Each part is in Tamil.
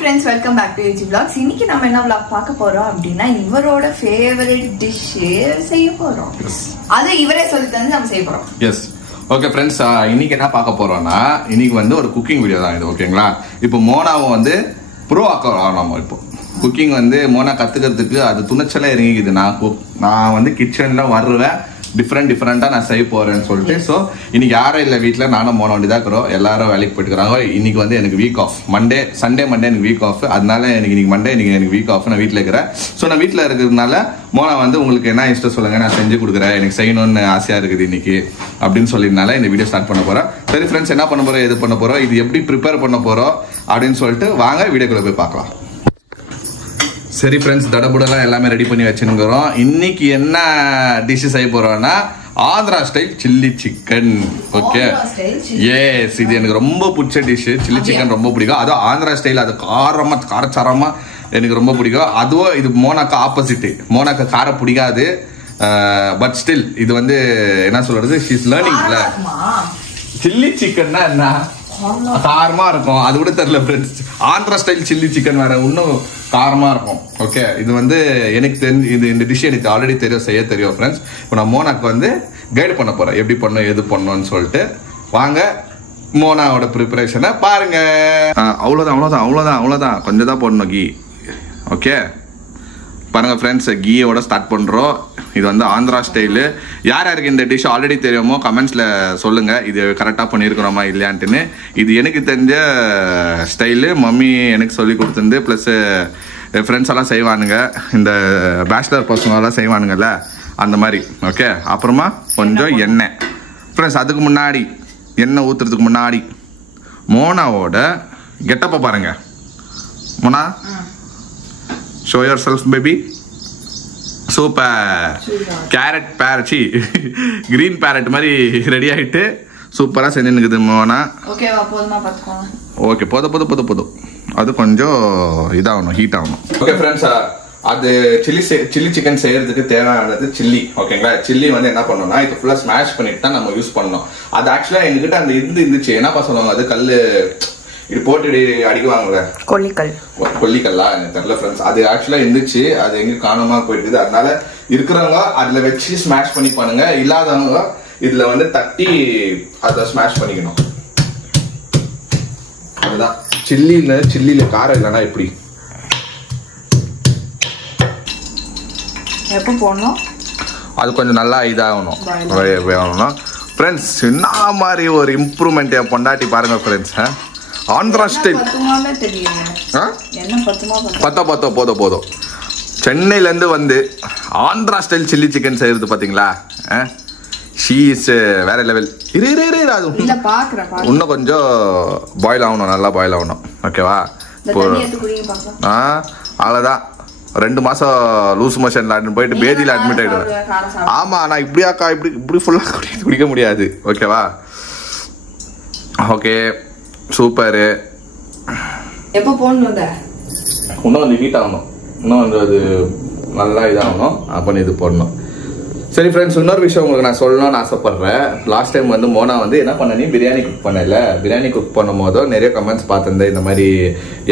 friends, welcome back to AG Vlogs. இன்னைக்கு நாம என்ன vlog பார்க்க போறோம் அப்படினா இவரோட ஃபேவரட் டிஷ் செய்ய போறோம். அது இவரே சொல்லி தந்து நாம செய்ய போறோம். எஸ். ஓகே फ्रेंड्स, இன்னைக்கு என்ன பார்க்க போறோம்னா இன்னைக்கு வந்து ஒரு குக்கிங் வீடியோ தான் இது. ஓகேங்களா? இப்போ மோனாவை வந்து ப்ரோ ஆக்கணும். இப்போ குக்கிங் வந்து மோனா கத்துக்கிறதுக்கு அது துணிச்சலா இறங்கிக்குது. நான் வந்து கிச்சன்ல வருவேன், டிஃப்ரெண்டா நான் செய்ய போறேன்னு சொல்லிட்டு. ஸோ இன்னைக்கு யாரும் இல்லை வீட்டில், நானும் மோன வேண்டியதாக இருக்கிறோம். எல்லாரும் வேலைக்கு போயிட்டுக்கிறாங்க. இன்னைக்கு வந்து எனக்கு வீக் ஆஃப், சண்டே மண்டே எனக்கு வீக் ஆஃப். அதனால இன்னைக்கு மண்டே எனக்கு வீக் ஆஃப். நான் வீட்டில் இருக்கிறேன். ஸோ நான் வீட்டில் இருக்கிறதுனால மோனா வந்து உங்களுக்கு என்ன இஷ்டம் சொல்லுங்க, நான் செஞ்சு கொடுக்குறேன், எனக்கு செய்யணும்னு ஆசையா இருக்குது இன்னைக்கு அப்படின்னு சொல்லியிருந்தால இந்த வீடியோ ஸ்டார்ட் பண்ண போறேன். சரி ஃப்ரெண்ட்ஸ், என்ன பண்ண போறோம், எது பண்ண போறோம், இது எப்படி ப்ரிப்பேர் பண்ண போறோம் அப்படின்னு சொல்லிட்டு வாங்க வீடியோக்குள்ள போய் பார்க்கலாம். சரி ஃப்ரெண்ட்ஸ், தடபுடலாம் எல்லாமே ரெடி பண்ணி வச்சுருக்கிறோம். இன்னைக்கு என்ன டிஷ் செய்ய போறோம்னா Andhra style chilli chicken. Okay, yes, இது எனக்கு ரொம்ப பிடிச்ச டிஷ். சில்லி சிக்கன் ரொம்ப பிடிக்கும். அதுவும் ஆந்திரா ஸ்டைல், அது காரச்சாரமா எனக்கு ரொம்ப பிடிக்கும். அதுவும் இது மோனாக்கு ஆப்போசிட். மோனாக்கு காரம் பிடிக்காது. பட் ஸ்டில் இது வந்து என்ன சொல்றது, ஷீஸ் லேர்னிங்ல. சில்லி சிக்கன்னா என்ன காரமா இருக்கும், அது கூட தெரியல friends. Andhra style chilli chicken வேற, இன்னும் காரமா இருக்கும். ஓகே, இது வந்து எனக்கு தெரிஞ்சு இந்த டிஷ் எனக்கு ஆல்ரெடி செய்ய தெரியும் ஃப்ரெண்ட்ஸ். இப்போ நான் மோனாக்கு வந்து கைடு பண்ண போறேன், எப்படி பண்ணும் எது பண்ணணும்னு சொல்லிட்டு. வாங்க மோனாவோட ப்ரிப்பரேஷனை பாருங்க. அவ்வளோதான் கொஞ்சம் தான் போடணும் கீ. ஓகே பாருங்க ஃப்ரெண்ட்ஸ், கீயோட ஸ்டார்ட் பண்ணுறோம். இது வந்து ஆந்திரா ஸ்டைலு. யார் யாருக்கு இந்த டிஷ் ஆல்ரெடி தெரியுமோ கமெண்ட்ஸில் சொல்லுங்கள், இது கரெக்டாக பண்ணியிருக்கிறோமா இல்லையான்ட்டுன்னு. இது எனக்கு தெரிஞ்ச ஸ்டைலு, மம்மி எனக்கு சொல்லி கொடுத்துருந்து. ப்ளஸ்ஸு என் ஃப்ரெண்ட்ஸ் எல்லாம் செய்வானுங்க, இந்த பேச்சுலர் பர்சனெல்லாம் செய்வானுங்கல்ல அந்த மாதிரி. ஓகே, அப்புறமா கொஞ்சம் எண்ணெய் ஃப்ரெண்ட்ஸ். அதுக்கு முன்னாடி எண்ணெய் ஊற்றுறதுக்கு முன்னாடி மோனாவோட கெட்டப்பை பாருங்க. Mona, show yourself baby. Super. Carrot parrot, green parrot மாதிரி ரெடி ஆகிட்டு சூப்பராக செஞ்சுன்னுக்குது மோனா. ஓகே, போதும். அது கொஞ்சம் இதாகணும், ஹீட் ஆகணும். ஓகே ஃப்ரெண்ட்ஸ், அது சில்லி சிக்கன் செய்யறதுக்கு தேவையானது சில்லி. ஓகேங்களா? சில்லி வந்து என்ன பண்ணணும்னா இது ஃபுல்லாக ஸ்மாஷ் பண்ணிட்டு தான் நம்ம யூஸ் பண்ணணும். அது ஆக்சுவலாக எங்ககிட்ட அந்த இருந்துச்சு. என்னப்பா சொல்லுவாங்க, அது கல் இது போட்டு அடிக்குவாங்கல்ல, கொல்லிக்கல்லா எனக்கு தெரியல ஃப்ரெண்ட்ஸ். அது ஆக்சுவலா இருந்துச்சு, அது எங்க காணாம போயிட்டு. அதனால இருக்கிறவங்க அதுல வச்சு ஸ்மாஷ் பண்ணி பண்ணுங்க, இல்லாதவங்க இதுல வந்து தட்டி அதை ஸ்மாஷ் பண்ணிக்கணும். அதுதான் சில்லியில காரம் இல்லைன்னா எப்படி எப்போ போடணும், அது கொஞ்சம் நல்லா இதாகணும் வேணும்னா ஃப்ரெண்ட்ஸ். என்ன மாதிரி ஒரு இம்ப்ரூவ்மெண்ட் என் பொண்டாட்டி பாருங்க ஃப்ரெண்ட்ஸ். ஆந்திரா ஸ்டைல் போதும். சென்னையிலேருந்து வந்து ஆந்திரா ஸ்டைல் சில்லி சிக்கன் செய்யறது பார்த்தீங்களா, ஷீஸ் வேற லெவல். இன்னும் கொஞ்சம் பாயில் ஆகணும், நல்லா பாயில் ஆகணும். ஓகேவா? இப்போ அவ்வளோதான். 2 மாசம் லூஸ் மோஷன்ல போயிட்டு பேதியில் அட்மிட் ஆகிடுவேன். ஆமா, நான் இப்படி ஃபுல்லாக குடிக்க முடியாது. ஓகேவா? Okay, super. எப்போ போடணும், இன்னும் வந்து ஹீட் ஆகணும், இன்னும் வந்து அது நல்லா இதாகணும். அப்போ இது போடணும். சரி ஃப்ரெண்ட்ஸ், இன்னொரு விஷயம் உங்களுக்கு நான் சொல்லணும்னு ஆசைப்படுறேன். லாஸ்ட் டைம் வந்து மோனா வந்து என்ன பண்ண, நீ பிரியாணி குக் பண்ணல. பிரியாணி குக் பண்ணும் போதோ நிறைய கமெண்ட்ஸ் பார்த்துருந்தேன், இந்த மாதிரி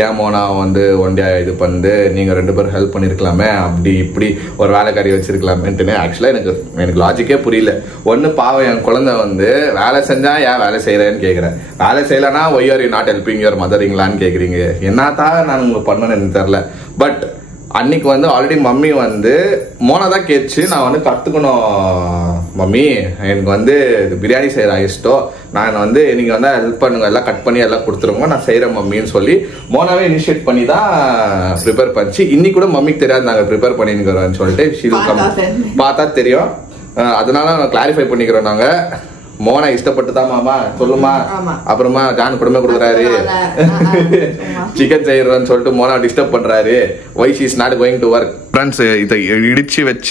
ஏன் மோனா வந்து ஒண்டியா இது பண்ணு, நீங்கள் 2 பேரும் ஹெல்ப் பண்ணியிருக்கலாமே, அப்படி இப்படி ஒரு வேலைக்காரி வச்சிருக்கலாமேன்ட்டுன்னு. ஆக்சுவலாக எனக்கு லாஜிக்கே புரியல. ஒன்று பாவம், என் குழந்தை வந்து வேலை செஞ்சா ஏன் வேலை செய்கிறேன்னு கேட்குறேன். வேலை செய்யலைன்னா why are you not helping your மதரிங்களான்னு கேட்குறீங்க. என்னத்தான் நான் உங்களுக்கு பண்ணணும்னு எனக்கு தெரில. பட் அன்னைக்கு வந்து ஆல்ரெடி மம்மி வந்து மோனா தான் கேட்டுச்சு, நான் வந்து கற்றுக்கணும் மம்மி, எனக்கு வந்து பிரியாணி செய்கிற இஷ்டம், நான் வந்து நீங்கள் வந்து ஹெல்ப் பண்ணுங்க, எல்லாம் கட் பண்ணி எல்லாம் கொடுத்துருங்க, நான் செய்கிறேன் மம்மின்னு சொல்லி மோனாவே இனிஷியேட் பண்ணி தான் ப்ரிப்பேர் பண்ணிச்சு. இன்னைக்கு கூட மம்மிக்கு தெரியாது நாங்கள் ப்ரிப்பேர் பண்ணிக்கிறோன்னு சொல்லிட்டு பார்த்தா தெரியும். அதனால நான் கிளாரிஃபை பண்ணிக்கிறோம். நாங்கள் மோனா இஷ்டப்பட்டு தான் மாமா சொல்லுமா, அப்புறமா ஜான் குடும்பம் கொடுக்குறாரு சிக்கன் செய்யறோன்னு சொல்லிட்டு மோனா டிஸ்டர்ப் பண்றாரு. Why she is not going to work. Friends, இதை இடிச்சு வச்ச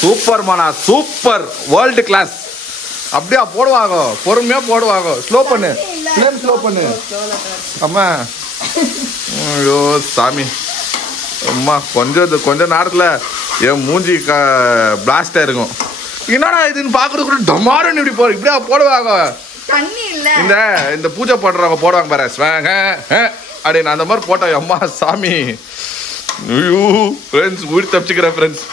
super Mona, super, world class. அப்படியே போடுவாங்க, பொறுமையா போடுவாங்க. ஸ்லோ பண்ணு, ஃப்ளேம் ஸ்லோ பண்ணு. அம்மா, ஐயோ சாமி, அம்மா கொஞ்ச நேரத்துல என் மூஞ்சி பிளாஸ்டா இருக்கும். என்னடா இதுன்னு பாக்குறதுக்கு டமாரன் இப்படி இப்படியா போடுவாங்க. தண்ணி இல்ல. இந்த பூஜை போடுறவங்க போடுவாங்க பாரு அப்படின்னு அந்த மாதிரி போட்டோம். அம்மா சாமி ஐயோ ஃப்ரெண்ட்ஸ் ஊடி தப்பிச்சுக்கிறேன் ஃப்ரெண்ட்ஸ்.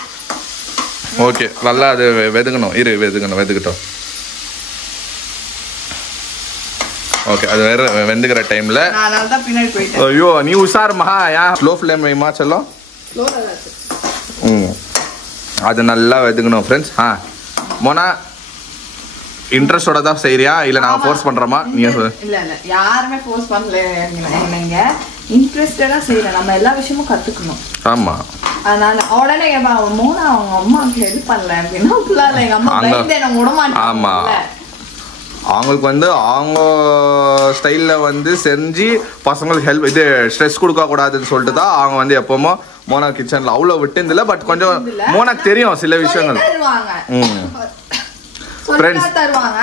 ஓகே நல்லா அது வெதுக்கணும். வெதுக்கட்டும். ஓகே அது வேற வெந்துக்கிற டைம்ல ஐயோ நீ உஷாருமா ஏன் ஸ்லோ ஃப்ளேம் வைமா செல்லம். அது நல்லா வெதுக்கணும் ஃப்ரெண்ட்ஸ். மோனா இன்ட்ரெஸ்டோட தான் செய்யறியா இல்ல நான் ஃபோர்ஸ் பண்றோமா? நீ இல்ல யாருமே ஃபோர்ஸ் பண்ணல. நீங்க இன்ட்ரெஸ்டடா செய்யறேன். நம்ம எல்லா விஷயமும் கத்துக்கணும். ஆமா அதனால உடனே மோனா அவங்க அம்மாக்கு ஹெல்ப் பண்ணல அப்படின்னா புள்ளால எங்க அம்மா பயந்து என்ன விட மாட்டாங்க. ஆமா அவங்களுக்கு வந்து அவங்க ஸ்டைல்ல வந்து செஞ்சு பசங்களுக்கு ஹெல்ப் இது ஸ்ட்ரெஸ் கொடுக்க கூடாதுன்னு சொல்லிட்டு தான் அவங்க வந்து எப்பவுமே மோனா கிச்சன்ல அவ்வளவு விட்டு இருந்தில்ல. பட் கொஞ்சம் மோனாக்கு தெரியும் சில விஷயங்கள் தருவாங்க.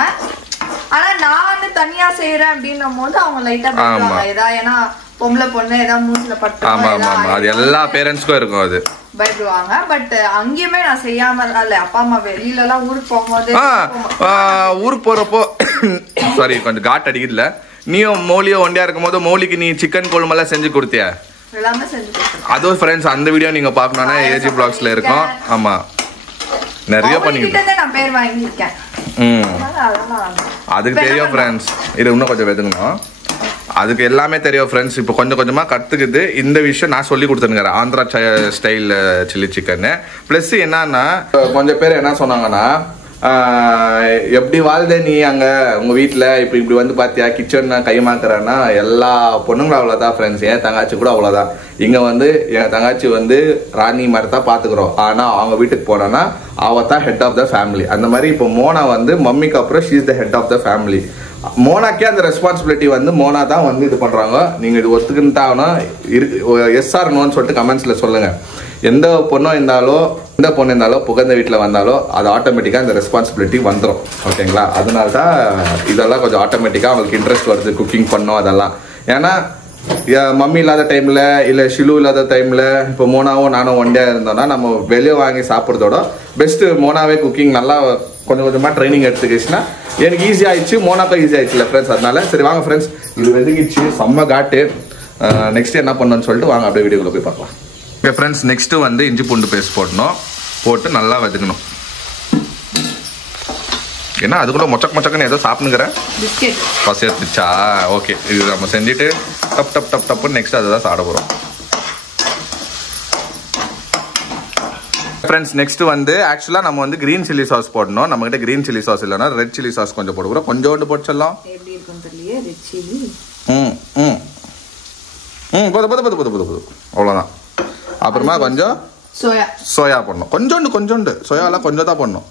ஆனா நான் வந்து தனியா செய்யறேன் அப்படின்னும் போது அவங்க லைட்டா பேசுவாங்க. ஏன்னா பொம்பளை பொண்ணு ஏதாவது மூஞ்சில பட்டு அது எல்லா பேரண்ட்ஸ்க்கும் இருக்கும். அது பயப்படுவாங்க. பட் அங்கேயுமே நான் செய்யாம இல்ல. அப்பா அம்மா வெளியில எல்லாம் ஊருக்கு போகும்போது ஊருக்கு போறப்போ சாரி கொஞ்சம் காட் அடிக்குதுல. நீயும் மௌலியோ ஒண்டியா இருக்கும் போது மௌலிக்கு நீ சிக்கன் குழம்பெல்லாம் செஞ்சு கொடுத்தியா? எல்லாமே செஞ்சு கொடுத்தேன். அதுவும் ஃப்ரெண்ட்ஸ் அந்த வீடியோ நீங்க பாக்கணும்னா ஏஜி பிளாக்ஸ்ல இருக்கும். ஆமா நிறைய பண்ணிக்கிட்டு நான் பேர் வாங்கியிருக்கேன். அதுக்கு தெரியும் ஃப்ரெண்ட்ஸ். இது இன்னும் கொஞ்சம் வெதுங்கணும். அதுக்கு எல்லாமே தெரியும் ஃப்ரெண்ட்ஸ். இப்போ கொஞ்சம் கொஞ்சமா கத்துக்குது. இந்த விஷயம் நான் சொல்லி கொடுத்துருங்க Andhra style chilli chicken. Plus என்னன்னா கொஞ்சம் பேர் என்ன சொன்னாங்கன்னா எப்படி வாழ்ந்த நீ அங்க உங்க வீட்டுல இப்படி வந்து பாத்தியா கிச்சன் கைமாக்குறேன்னா எல்லா பொண்ணுங்களும் அவ்வளவுதான் ஃப்ரெண்ட்ஸ். என் தங்காச்சி கூட அவ்வளவுதான். இங்க வந்து என் தங்காச்சி வந்து ராணி மாதிரி தான் பாத்துக்கிறோம். ஆனா அவங்க வீட்டுக்கு போனோம்னா அவ தான் ஹெட் ஆஃப் த ஃபேமிலி. அந்த மாதிரி இப்போ மோனா வந்து மம்மிக்கு அப்புறம் she is the head of the family. மோனாக்கே அந்த ரெஸ்பான்சிபிலிட்டி வந்து மோனா தான் வந்து இது பண்றாங்க. நீங்க இது ஒத்துக்கிட்டாங்கன்னா எஸ் ஆர் நோன்னு சொல்லிட்டு கமெண்ட்ஸ்ல சொல்லுங்க. எந்த பொண்ணு இருந்தாலும் புகழ்ந்த வீட்டில் வந்தாலோ அது ஆட்டோமேட்டிக்காக இந்த ரெஸ்பான்சிபிலிட்டி வந்துடும். ஓகேங்களா? அதனால தான் இதெல்லாம் கொஞ்சம் ஆட்டோமேட்டிக்காக அவங்களுக்கு இன்ட்ரெஸ்ட் வருது குக்கிங் பண்ணோம் அதெல்லாம். ஏன்னா மம்மி இல்லாத டைமில் இல்லை ஷிலு இல்லாத டைமில் இப்போ மோனாவும் நானும் ஒன் டே இருந்தோம்னா நம்ம வெளியே வாங்கி சாப்பிட்றதோட பெஸ்ட்டு மோனாவே குக்கிங் நல்லா கொஞ்சம் கொஞ்சமாக ட்ரைனிங் எடுத்துக்கிச்சுன்னா எனக்கு ஈஸி ஆயிடுச்சு. மோனாக்கும் ஈஸி ஆயிடுச்சுல ஃப்ரெண்ட்ஸ். அதனால சரி வாங்க ஃப்ரெண்ட்ஸ் இது வெதுக்கிச்சு செம்ம காட்டு. நெக்ஸ்ட் என்ன பண்ணணும்னு சொல்லிட்டு வாங்க அப்படியே வீடியோக்குள்ள போய் பார்க்கலாம். ஓகே ஃப்ரெண்ட்ஸ் நெக்ஸ்ட்டு வந்து இஞ்சி பூண்டு பேஸ்ட் போட்டு நல்லா வெதுக்கணும். ஏன்னா அதுக்குள்ள மொச்சக்குன்னு ஏதோ சாப்பிடுங்கிறேன் பசி எடுத்துச்சா? ஓகே இது நம்ம செஞ்சுட்டு டப்புன்னு நெக்ஸ்ட் அதை தான் சாப்பிட போகிறோம். ஃப்ரெண்ட்ஸ் நெக்ஸ்ட் வந்து ஆக்சுவலாக நம்ம வந்து கிரீன் சில்லி சாஸ் போடணும். நம்ம கிட்ட கிரீன் சில்லி சாஸ் இல்லைன்னா ரெட் சில்லி சாஸ் கொஞ்சம் போடுறோம். கொஞ்சோண்டு போட்டுடலாம். போதும் அவ்வளோதான். அப்புறமா கொஞ்சம் சோயா போடணும். கொஞ்சோண்டு சோயாலாம் கொஞ்சம் தான் போடணும்.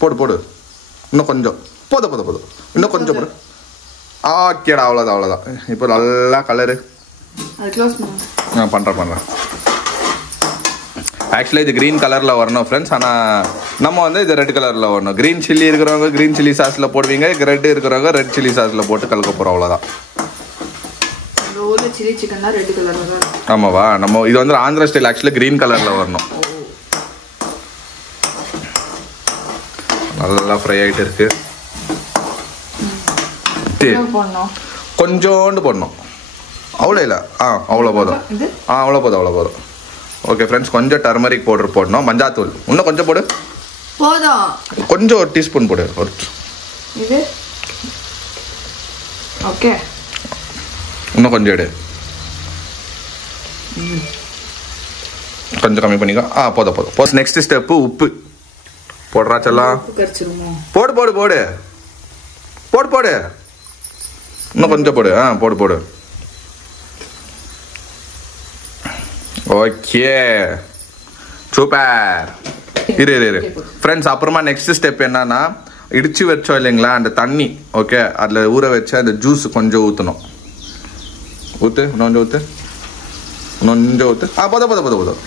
போடு இன்னும் கொஞ்சம் போதும் இன்னும் கொஞ்சம் போடு. ஓகேடா அவ்வளோதான். இப்போ நல்லா கலரு பண்ணுறேன். ஆக்சுவலாக இது கிரீன் கலரில் வரணும் ஃப்ரெண்ட்ஸ். ஆனால் நம்ம வந்து இது ரெட் கலரில் வரணும். கிரீன் சில்லி இருக்கிறவங்க கிரீன் சில்லி சாஸில் போடுவீங்க. ரெட் இருக்கிறவங்க ரெட் சில்லி சாஸில் போட்டு கலக்க போகிறோம். அவ்வளோதான். ஆமாவா? நம்ம இது வந்து ஆந்திரா ஸ்டைல் ஆக்சுவலி கிரீன் கலர்ல வரணும். நல்லா ஃப்ரை ஆயிட்டு இருக்கு. கொஞ்சோண்டு போடணும். அவ்வளோ இல்லை. அவ்வளோ போதும். அவ்வளோ போதும். ஓகே ஃப்ரெண்ட்ஸ் கொஞ்சம் டர்மரிக் பவுடர் போடணும். மஞ்சாத்தூள் இன்னும் கொஞ்சம் போடு. கொஞ்சம் ஒரு டீஸ்பூன் போடு. ஓகே இன்னும் கொஞ்சம் எடு. கொஞ்சம் கம்மி பண்ணிக்கோ. போதும். நெக்ஸ்ட் ஸ்டெப்பு உப்பு போடுறா செல்லாம். போடு இன்னும் கொஞ்சம் போடு. போடு. Okay super. இரு ஃப்ரெண்ட்ஸ். அப்புறமா நெக்ஸ்ட் ஸ்டெப் என்னன்னா இடிச்சு வச்சோம் இல்லைங்களா அந்த தண்ணி. ஓகே அதில் ஊற வச்ச அந்த ஜூஸ் கொஞ்சம் ஊற்றணும். கொஞ்சம் ஊற்று. போதும்.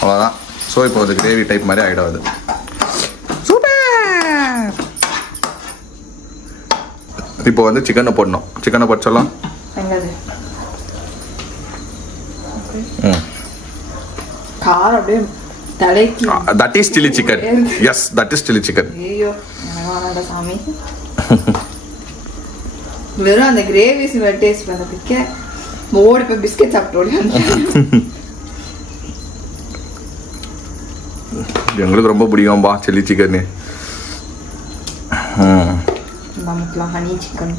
அவ்வளோதான். ஸோ இப்போ அது கிரேவி டைப் மாதிரி ஆகிடாது. சூப்பர். இப்போ வந்து சிக்கனை போடணும். சிக்கனை போட்டலாம். That is chili chicken. Yes, that is chili chicken. வேணாடா சாமி. வெறும் அந்த கிரேவிஸ் டேஸ்ட் பண்ண பிக்க ஓடி போய் பிஸ்கெட் சாப்பிட்டு ஓடி எங்களுக்கு ரொம்ப பிடிக்கும்பா சில்லி சிக்கன். நமக்குலாம் ஹனி சிக்கன்.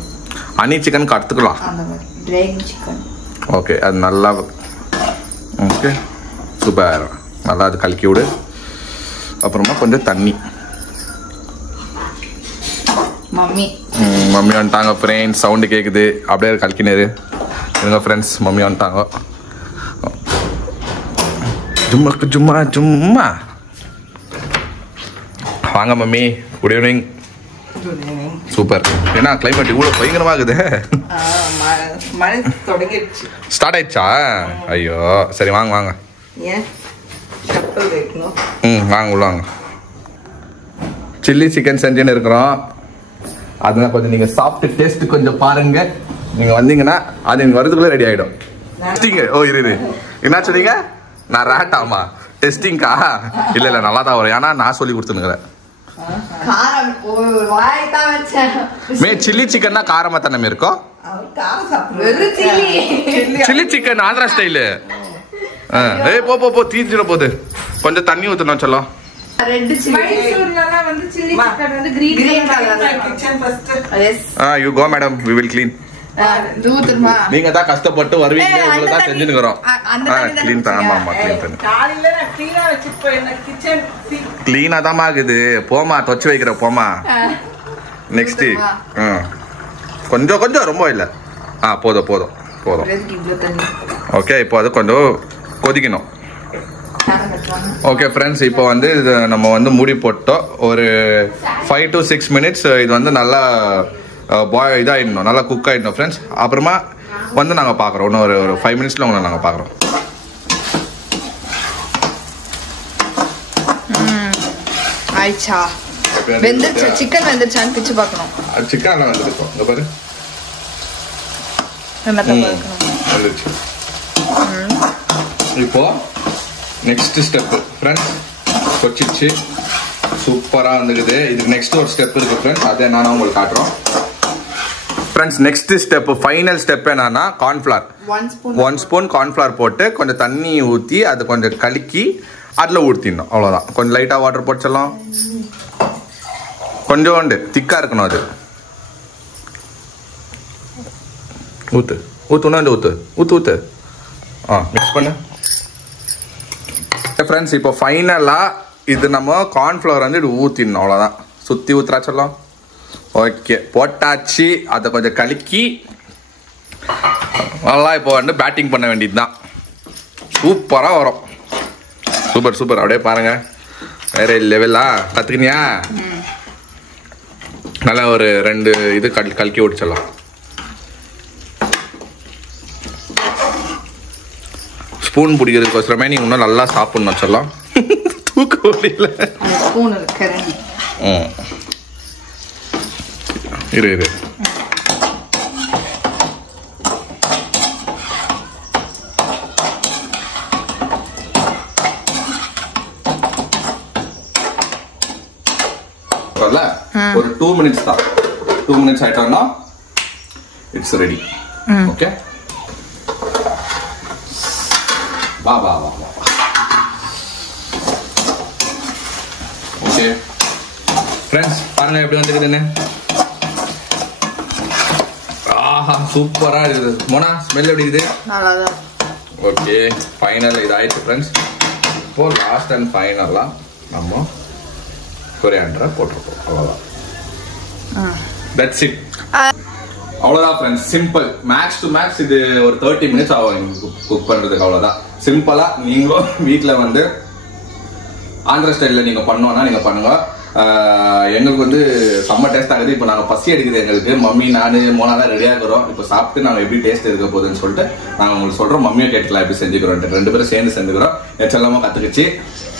ஹனி சிக்கன் கற்றுக்கலாம். அந்த மாதிரி டிரைன் சிக்கன். ஓகே அது நல்லா ஓகே சூப்பர். நல்லா அது கலக்கி விடு. அப்புறமா கொஞ்சம் தண்ணி. மம்மி வந்துட்டாங்க ஃப்ரெண்ட்ஸ். சவுண்டு கேட்குது. அப்படியே கலக்கினாரு எங்கள் ஃப்ரெண்ட்ஸ். மம்மி வந்துட்டாங்க. ஜும்மாக்கு ஜும்மா ஜும்மா. வாங்க மம்மி. Good evening. சூப்பர். ஏன்னா கிளைமேட் இவ்வளோ பயங்கரமாக இருக்குது. மழை தொடங்கிடுச்சு. ஸ்டார்ட் ஆயிடுச்சா? ஐயோ சரி வாங்க வாங்க. ஏன் செப்பல் வைக்கணும்? வாங்க உள்ள வாங்க. சில்லி சிக்கன் செஞ்சுன்னு இருக்கிறோம். அதனால கொஞ்சம் நீங்கள் சாப்பிட்டு டேஸ்ட் கொஞ்சம் பாருங்க. நீங்கள் வந்தீங்கன்னா அது நீங்கள் வரதுக்குள்ளே ரெடி ஆகிடும். டெஸ்டிங்க. ஓ இரு என்ன சொன்னீங்க? நான் ரேட்டாமா டெஸ்டிங்கா? இல்லை இல்லை நல்லா தான் வரும். ஏன்னா நான் சொல்லி கொடுத்துனுக்குறேன். சில்லி சிக்கன்னா காரமா தானே இருக்கும். Chilli chicken Andhra style. ஏய் போ போ போ தீச்சிட போகுது. கொஞ்சம் தண்ணி ஊற்றணும் சொல்லும். You go madam, we will clean. நீங்க தான் கஷ்டப்பட்டு வருவீங்க. உங்களை தான் செஞ்சுனுக்குறோம். க்ளீன் தான். ஆமா ஆமா க்ளீன் பண்ணு. காலையில நான் க்ளீனா வச்சிட்டு என்ன கிச்சன் க்ளீனா தான் ஆகுது. போமா தொச்சு வைக்கிற போமா. நெக்ஸ்ட் கொஞ்சம் கொஞ்சம் ரொம்ப இல்லை. போதும் போதும் போதும். ஓகே இப்போ அது கொஞ்சம் கொதிக்கணும். ஓகே ஃப்ரெண்ட்ஸ் இப்போ வந்து நம்ம வந்து மூடி போட்டோம். ஒரு 5 to 6 minutes இது வந்து நல்லா இதாகிடணும். நல்லா குக் ஆகிடணும் ஃப்ரெண்ட்ஸ். அப்புறமா வந்து நாங்கள் பார்க்குறோம். இன்னும் ஒரு 5 minutes உங்களை நாங்கள் பார்க்குறோம். ஆயிடுச்சா? வெந்துருச்சா? சிக்கன் வெந்துருச்சான்னு பிச்சு பார்க்கணும். சிக்கன் எல்லாம் வெந்துருக்கும். இங்கே பாரு வெந்துருச்சு. இப்போ நெக்ஸ்ட் ஸ்டெப் ஃப்ரெண்ட்ஸ் கொச்சிச்சு சூப்பராக வந்துக்குது. இதுக்கு நெக்ஸ்ட் ஒரு ஸ்டெப் இருக்குது ஃப்ரெண்ட்ஸ். அதை நான் உங்களுக்கு காட்டுறோம் friends. Next step final step என்னன்னா கார்ன்ஃப்ளவர். 1 ஸ்பூன் கார்ன்ஃப்ளவர் போட்டு கொஞ்சம் தண்ணி ஊற்றி அது கொஞ்சம் கலக்கி அதில் ஊற்றிடணும். அவ்வளோதான். கொஞ்சம் லைட்டாக வாட்டர் போட்டுச்சலாம். கொஞ்சோண்டு திக்காக இருக்கணும் அது. ஊற்று ஊற்றுனா ஊற்று ஊற்று ஊற்று. மிக்ஸ் பண்ணு ஃப்ரெண்ட்ஸ். இப்போ ஃபைனலாக இது நம்ம கார்ன்ஃப்ளவர் வந்து இது ஊற்றிடணும். அவ்வளோதான். சுற்றி ஊற்றுறா சொல்லலாம். ஓகே போட்டாச்சு. அதை கொஞ்சம் கலக்கி நல்லா இப்போ வந்து பேட்டிங் பண்ண வேண்டியது தான். சூப்பராக வரும். Super super. அப்படியே பாருங்க. வேற லெவலா கற்றுக்கினியா? நல்லா ஒரு 2 இது கலக்கி ஓடிச்சிடலாம். ஸ்பூன் பிடிக்கிறதுக்கோசரமே நீ இன்னும் நல்லா சாப்பிடணும் சொல்லலாம். தூக்க முடியல. இரு இரு. ஒரு 2 minutes தான். 2 minutes ஆயிட்டோம்னா இட்ஸ் ரெடி. ஓகே வா வா வா வா. ஓகே ஃப்ரெண்ட்ஸ் பாருங்க எப்படி வந்துக்குதுன்னு. ஆஹா சூப்பரா இருக்குது. மோனா ஸ்மெல் எப்படி இருக்குது? ஓகே ஃபைனல் இதாயிடுச்சு ஃப்ரெண்ட்ஸ். இப்போ லாஸ்ட் அண்ட் ஃபைனலாக நம்ம கொரியாண்டரை போட்டிருக்கோம். அவ்வளோதான். That's it. அவ்வளோதான் friends. Simple. Max to max இது ஒரு 30 minutes ஆகும் குக் பண்ணுறதுக்கு. அவ்வளோதான். சிம்பிளாக நீங்களும் வீட்டில் வந்து ஆந்திரா ஸ்டைலில் நீங்கள் பண்ணோன்னா நீங்கள் பண்ணுங்க. எங்களுக்கு வந்து செம்ம டேஸ்ட் ஆகுது. இப்போ நாங்கள் பசி எடுக்குது எங்களுக்கு. மம்மி நான் மோனாலாம் ரெடியாக இருக்கிறோம். இப்போ சாப்பிட்டு நாங்கள் எப்படி டேஸ்ட் இருக்க போகுதுன்னு சொல்லிட்டு நாங்கள் உங்களுக்கு சொல்கிறோம். மம்மியை கேட்கலாம் எப்படி செஞ்சுக்கிறோம். 2 பேரும் சேர்ந்து செஞ்சுக்கிறோம். எச்செல்லாமல் கற்றுக்குச்சு.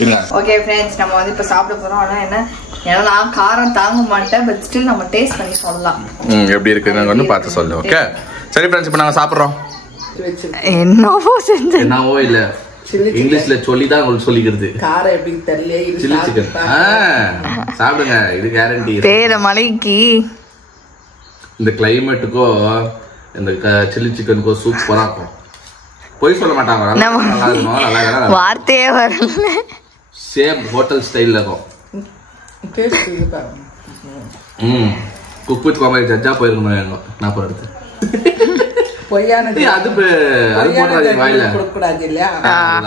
இல்லை ஓகே ஃப்ரெண்ட்ஸ் நம்ம வந்து இப்போ சாப்பிட போகிறோம். ஆனால் என்ன ஏன்னா நான் காரம் தாங்க மாட்டேன். பட் ஸ்டில் நம்ம டேஸ்ட் பண்ணி சொல்லலாம் எப்படி இருக்குன்னு வந்து பார்த்து சொல்லு. ஓகே சரி ஃப்ரெண்ட்ஸ் இப்போ நாங்கள் சாப்பிட்றோம். என்னவோ செஞ்சு என்னவோ இல்லை இங்கிலீஷ்ல சொல்லி தான் உங்களுக்கு சொல்லிக்கிறது. காரம் எப்படி தெரியல. சில்லி சிக்கன் சாப்பிடுங்க, இது கேரண்டி. பேர மலைக்கு இந்த கிளைமேட்டுக்கும் இந்த சில்லி சிக்கனுக்கும் சூப்பரா இருக்கும். பொய் சொல்ல மாட்டாங்க, நல்லா இருக்கும். நல்லா வார்த்தையே வரல. சேம் ஹோட்டல் ஸ்டைல்ல இருக்கும். குக் வித் காமெடி ஜட்ஜா போயிருக்கணும் நான் போற இடத்து. பொய்யானது அது போடாதீங்க வாயில கொடுக்கூடாது இல்லையா,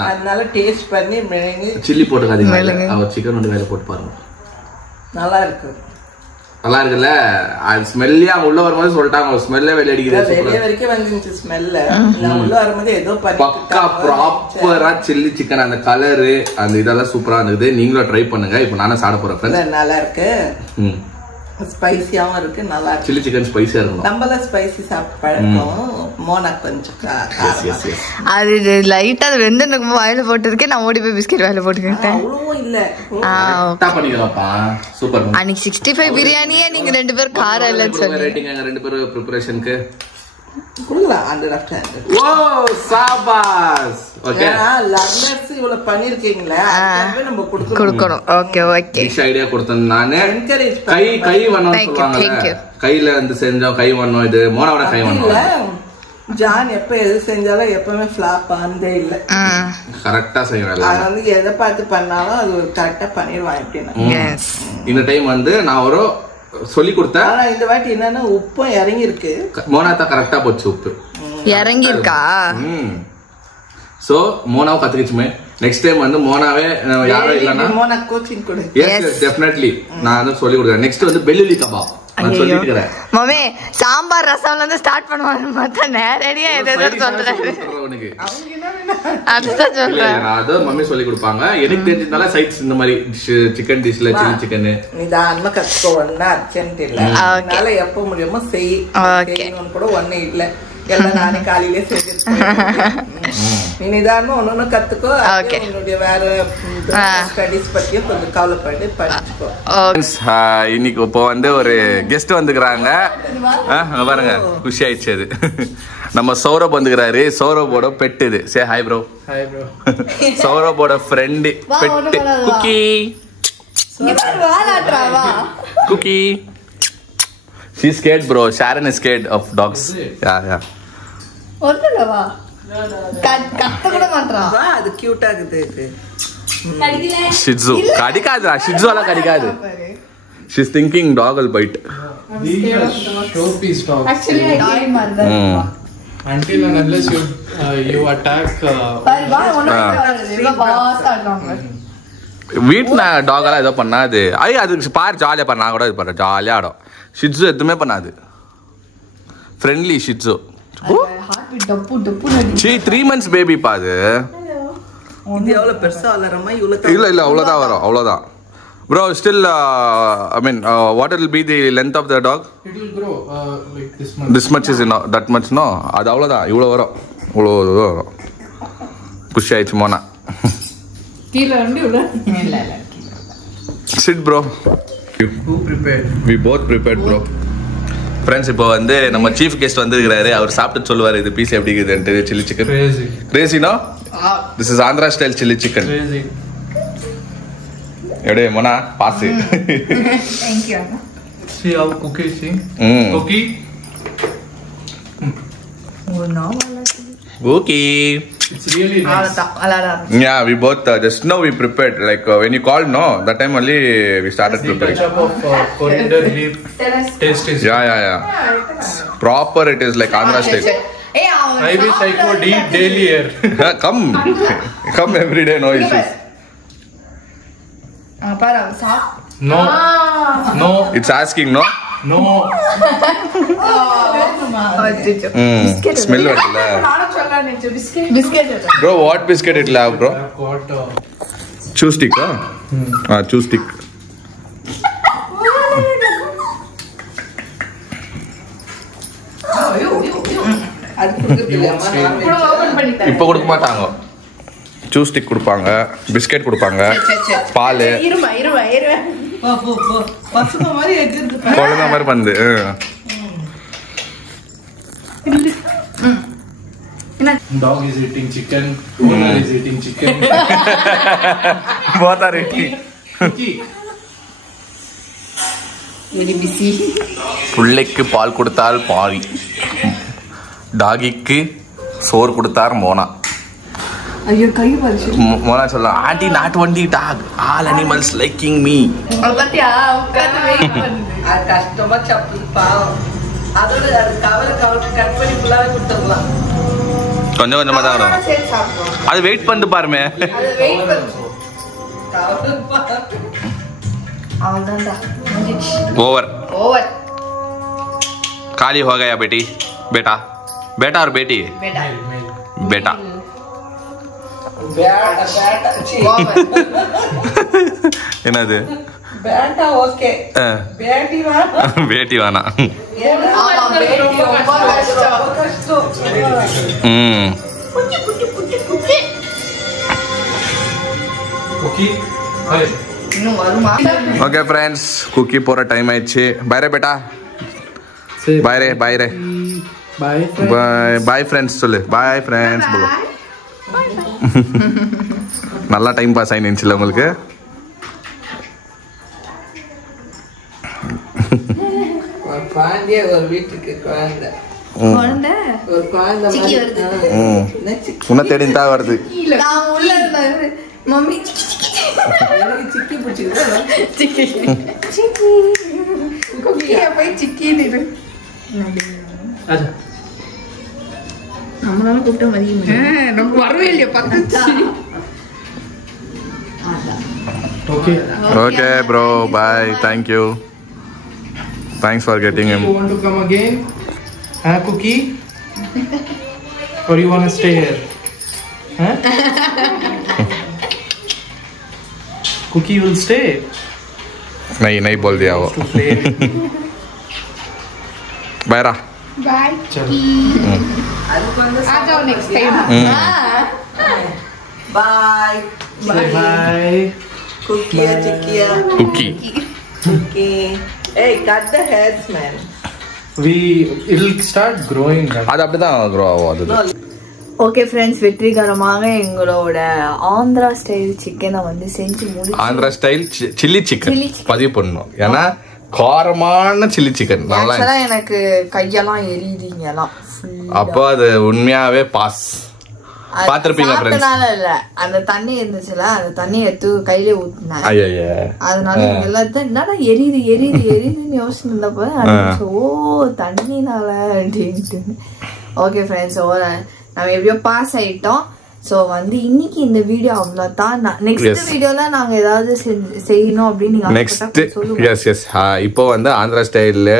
அதனால டேஸ்ட் பண்ணி மிளகு சில்லி போட்டுக்காதீங்க. அவர் சிக்கன் வந்து வேலை போட்டு பாருங்க, நல்லா இருக்கு. நல்லா இருக்குல்ல? அது ஸ்மெல்லியா உள்ள வரும்போது சொல்லிட்டாங்க, ஸ்மெல்லே வெளியே அடிக்குது. வெளியே வரைக்கும் வந்துச்சு ஸ்மெல்ல. நான் உள்ள வரும்போது ஏதோ பக்கா ப்ராப்பரா சில்லி சிக்கன், அந்த கலரு அந்த இதெல்லாம் சூப்பரா இருந்தது. நீங்களும் ட்ரை பண்ணுங்க. இப்போ நானே சாப்பிட போறேன். நல்லா இருக்கு, ஸ்பைசியாவும் இருக்கு, நல்லா இருக்கு. சில்லி சிக்கன் ஸ்பைசியா இருக்கும். நம்மள ஸ்பைசி சாப்பிட்டு பழக்கம். மோனா கொஞ்சம் அது லைட்டா அது வெந்து எனக்கு வாயில போட்டதுக்கே நான் ஓடி போய் பிஸ்கெட் வாயில போட்டுக்கிட்டேன். அவ்வளவும் இல்ல பண்ணிக்கலாம்ப்பா. சூப்பர். அன்னைக்கு 65 பிரியாணியே நீங்க 2 பேரும் காரம் இல்லன்னு சொல்லி ரேட்டிங் 2 பேரும் ப்ரிப்பரேஷனுக்கு குடுக்கலாம். 100 of 10. O Shahbaz. Okay, learners இவ்வளவு பண்ணிருக்கீங்களே, அதுவே நம்ம கொடுக்கணும். Okay okay. டிஷ் ஐடியா கொடுத்தேன் நானு. என்கரேஜ் கை வண்ணம் சொல்லுவாங்க. கையில வந்து செஞ்சோம் கை வண்ணம். இது மோனாவோட கை வண்ணம். ஜான் எப்ப எது செஞ்சாலும் எப்பவுமே ஃபிளாப் ஆனதே இல்ல. கரெக்டா செய்வேன். அது வந்து எதை பார்த்து பண்ணாலும் அது கரெக்டா பண்ணிடுவான். எப்படின்னா இந்த டைம் வந்து நான் ஒரு சொல்லி கொடுத்தேன். ஆனா இந்த வாட்டி என்னன்னா உப்பும் இறங்கி இருக்கு. மோனா தான் கரெக்டா போச்சு, உப்பு இறங்கி இருக்கா. சோ மோனாவும் கத்துக்கிச்சுமே. நெக்ஸ்ட் டைம் வந்து மோனாவே யாரும் இல்லன்னா மோனா கோச்சிங் கொடு. எஸ் டெஃபினெட்லி நான் வந்து சொல்லி கொடுக்குறேன். நெக்ஸ்ட் வந்து பெல்லுலி கபாப் நான் சொல்லிட்டுக்கிறேன். மாமே சாம்பார் ரசம்ல இருந்து ஸ்டார்ட் பண்ணுவான்னு பார்த்தா நேரடியா எதை சொல்றாரு. அதுதான் சொல்றேன். அது மம்மி சொல்லி கொடுப்பாங்க. எனக்கு தெரிஞ்சதால சைட்ஸ் இந்த மாதிரி சிக்கன் டிஷ்ல சில்லி சிக்கன் நிதானமா கத்துக்கோ. ஒண்ணு அர்ஜென்ட் இல்ல, அதனால எப்ப முடியுமோ செய்யணும்னு கூட ஒண்ணு இல்ல. எல்லாம் நானே காலையிலே செஞ்சிருக்கேன். நீ நிதானமா ஒண்ணு கத்துக்கோ. உன்னுடைய வேற ஸ்டடிஸ் பத்தியும் கொஞ்சம் கவலைப்பட்டு படிச்சுக்கோ. இன்னைக்கு இப்போ வந்து ஒரு கெஸ்ட் வந்துக்கிறாங்க பாருங்க. குஷி ஆயிடுச்சு. அது நம்ம சௌரப் வந்துக்கிறாரு. சௌரபோட பெட் இது. Say hi bro. Hi bro. சௌரபோட friend pet Cookie. Cookie. She's scared bro. Sharon is scared of dogs. Yeah. ஒண்ணுலவா கத்த கூட மாட்டறா. அது கியூட்டா இருக்குது. இது கடிக்கல. Shih கடிக்காதா. Shih Tzu கடிக்காது. She's thinking dog will bite. These are showpiece dogs. Actually I die mother. Until and unless you attack. பா ஒண்ணு பாஸ்டாங்க. வீட்ல டாக் எல்லாம் ஏதோ பண்ணாது. அது பார் ஜாலியா பண்ணா கூட இது பண்ண ஜாலியா ஆடும். Shih Tzu எதுவுமே பண்ணாது. Friendly Shih Tzu. Heart beat டப்பு டப்பு நடி. 3 months பேபி பாது. இது எவ்வளவு பெருசா வளரமா? இல்ல அவ்வளவுதான் வரும். அவ்வளவுதான். Bro, still I mean what will be the length of the dog? It will grow like this much. This much is enough. That much no. அது அவ்வளவுதான். இவ்வளவு வரும். இவ்வளவு வரும். புஷ் ஆயிடுச்சு மோனா. கீழ வந்து உள்ள இல்ல. Sit bro. Who prepared? We both prepared bro. Friends, இப்போ வந்து நம்ம சீஃப் கெஸ்ட் வந்திருக்காரு. அவர் சாப்பிட்டு சொல்லுவாரு இது பீஸ் எப்படி இருக்குதுன்னு. Chilli chicken crazy no? This is Andhra style chili chicken. Crazy. எடே Mona boss. Thank you. See how cookie is seeing. Cookie. Oh no. Okay. It's really nice. Yeah, we both just now we prepared like when you called no that time only we started preparing. The touch of coriander leaf taste is. Yeah. Proper it is like Andhra style. I wish I could eat daily here. Come every day, no issues. No. It's asking no. No. Smell varilla. Biscuit. Bro, what biscuit it have, bro? I've got Chew stick, huh? Chew stick. இப்போ கொடுக்க மாட்டாங்க. சூ ஸ்டிக் கொடுப்பாங்க, பிஸ்கெட் கொடுப்பாங்க, பால். குழந்தை மாதிரி வந்து Dog is eating chicken. Owner is eating chicken. both are eating. Cookie. Very busy. புள்ளைக்கு பால் கொடுத்தால் பாவி, டாகிக்கு சோறு கொடுத்தார் மோனா. ஐயோ கை பறிச்சு. மோனா சொல்ல aunty not only dog, all animals liking me. பாத்தியா உட்கார்ந்து வெயிட் பண்ணுது. அது கஷ்டமா சாப்பிட்டு பாவம். அதோட அது கவர் கட் பண்ணி ஃபுல்லாவே கொடுத்துடலாம். கொஞ்சம் கொஞ்சமா தான் வரும். சரி சாப்பிடுவோம். அது வெயிட் பண்ணிட்டு பாருமே. அது வெயிட் பண்ணு. கவர் அவ்வளவுதான்டா. ओवर ओवर खाली हो गया बेटी, बेटा बेटा और बेटी बेटा बेटा என்னது பேட்டா ஓகே பேட்டி வா பேட்டி வானா ஆமா பேட்டி ரொம்ப கஷ்டம் Cookie. Hey. இன்னும் வருமா? ஓகே ஃப்ரெண்ட்ஸ், குக்கி போற டைம் ஆயிடுச்சு. பை ரே பேட்டா. Say பை ரே பை ரே bye. Friend. Bye bye friends சொல்லு. பை ஃப்ரெண்ட்ஸ் போலோ. நல்லா டைம் பாஸ் ஆயிடுச்சுல உங்களுக்கு. பாண்டிய ஒரு வீட்டுக்கு குழந்தை குழந்தை ஒரு குழந்தை சிக்கி வருது. உன்ன தேடிந்தா வருது. நான் உள்ள இருந்தாரு மம்மி சிக்கி பிடிச்சிருக்கா சிக்கி சிக்கி குக்கியா போய் சிக்கின்னு இரு. Acha. நம்மளால கூப்பிட்ட மதியம் நம்ம வரவே இல்லையா பக்கத்து. Okay. Okay bro, bye. Thank you. Thanks for getting him. You want to come again? Cookie? Or you want to stay here? Huh? Cookie will stay. नहीं नहीं बोल दिया वो. To play. बाय रा. बाय அதுக்கு வந்து आ जाओ नेक्स्ट टाइम. பாய் Say bye. குக்கியா Sikhya cookie. Cookie ஏய் cut the hairs man It'll start growing. அது அப்படிதான் க்ரோ ஆகும் அது. ஓகே ஃப்ரெண்ட்ஸ், வெற்றிகரமாக எங்களோட ஆந்திரா ஸ்டைல் சிக்கனை வந்து செஞ்சு முடிச்சு. Andhra style chilli chicken Chilli chicken. பதிவு பண்ணணும். ஏன்னா காரமான சில்லி சிக்கன் நல்லா ஆக்சுவலா எனக்கு கையெல்லாம் எரியுதுங்கலாம். அப்போ அது உண்மையாவே பாஸ். பாத்திருப்பீங்க ஃப்ரெண்ட்ஸ். இல்ல அந்த தண்ணி இருந்துச்சுல, அந்த தண்ணி எடுத்து கையில ஊத்தினேன். ஐயா அதனால எல்லாத்தையும் என்னடா எரியுது எரியுது எரியுதுன்னு யோசிச்சு இருந்தப்ப ஓ தண்ணினால அப்படின்ட்டு. ஓகே ஃப்ரெண்ட்ஸ், நம்ம எப்படியோ பாஸ் ஆயிட்டோம். ஸோ வந்து இன்னைக்கு இந்த வீடியோ அவ்வளோதான். நெக்ஸ்ட் வீடியோல நாங்க ஏதாவது செய்யணும் அப்படின்னு நெக்ஸ்ட் எஸ் இப்போ வந்து ஆந்திரா ஸ்டைலில்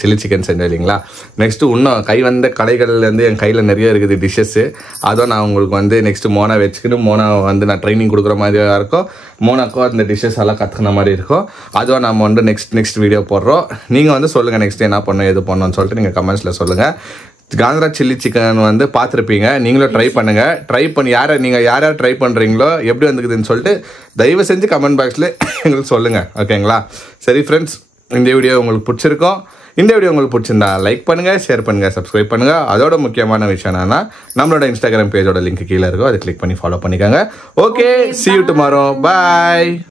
சில்லி சிக்கன் செஞ்சோம் இல்லைங்களா. நெக்ஸ்ட் இன்னும் கை வந்த கடைகள்லேருந்து என் கையில் நிறைய இருக்குது டிஷ்ஷஸ்ஸு. அதுவும் நான் உங்களுக்கு வந்து நெக்ஸ்ட் மோனா வச்சுக்கிட்டு மோனா வந்து நான் ட்ரைனிங் கொடுக்குற மாதிரியாக இருக்கும். மோனாக்கோ அந்த டிஷ்ஷஸ் எல்லாம் கற்றுக்கிற மாதிரி இருக்கும். அதுவும் நம்ம வந்து நெக்ஸ்ட் வீடியோ போடுறோம். நீங்கள் வந்து சொல்லுங்கள் நெக்ஸ்ட் என்ன பண்ணணும் எது பண்ணணும்னு சொல்லிட்டு நீங்கள் கமெண்ட்ஸில் சொல்லுங்கள். ஆந்திரா சில்லி சிக்கன் வந்து பார்த்துருப்பீங்க, நீங்களும் ட்ரை பண்ணுங்க. ட்ரை பண்ணி நீங்கள் யார் ட்ரை பண்ணுறீங்களோ எப்படி வந்துக்குதுன்னு சொல்லிட்டு தயவு செஞ்சு கமெண்ட் பாக்ஸில் எங்களுக்கு சொல்லுங்கள். ஓகேங்களா? சரி ஃப்ரெண்ட்ஸ், இந்த வீடியோ உங்களுக்கு பிடிச்சிருக்கோம். இந்த வீடியோ உங்களுக்கு பிடிச்சிருந்தா லைக் பண்ணுங்கள், ஷேர் பண்ணுங்கள், சப்ஸ்கிரைப் பண்ணுங்கள். அதோட முக்கியமான விஷயம் என்னன்னா நம்மளோட இன்ஸ்டாகிராம் பேஜோட லிங்க் கீழே இருக்கும், அதை கிளிக் பண்ணி ஃபாலோ பண்ணிக்கோங்க. Okay, see you tomorrow. Bye.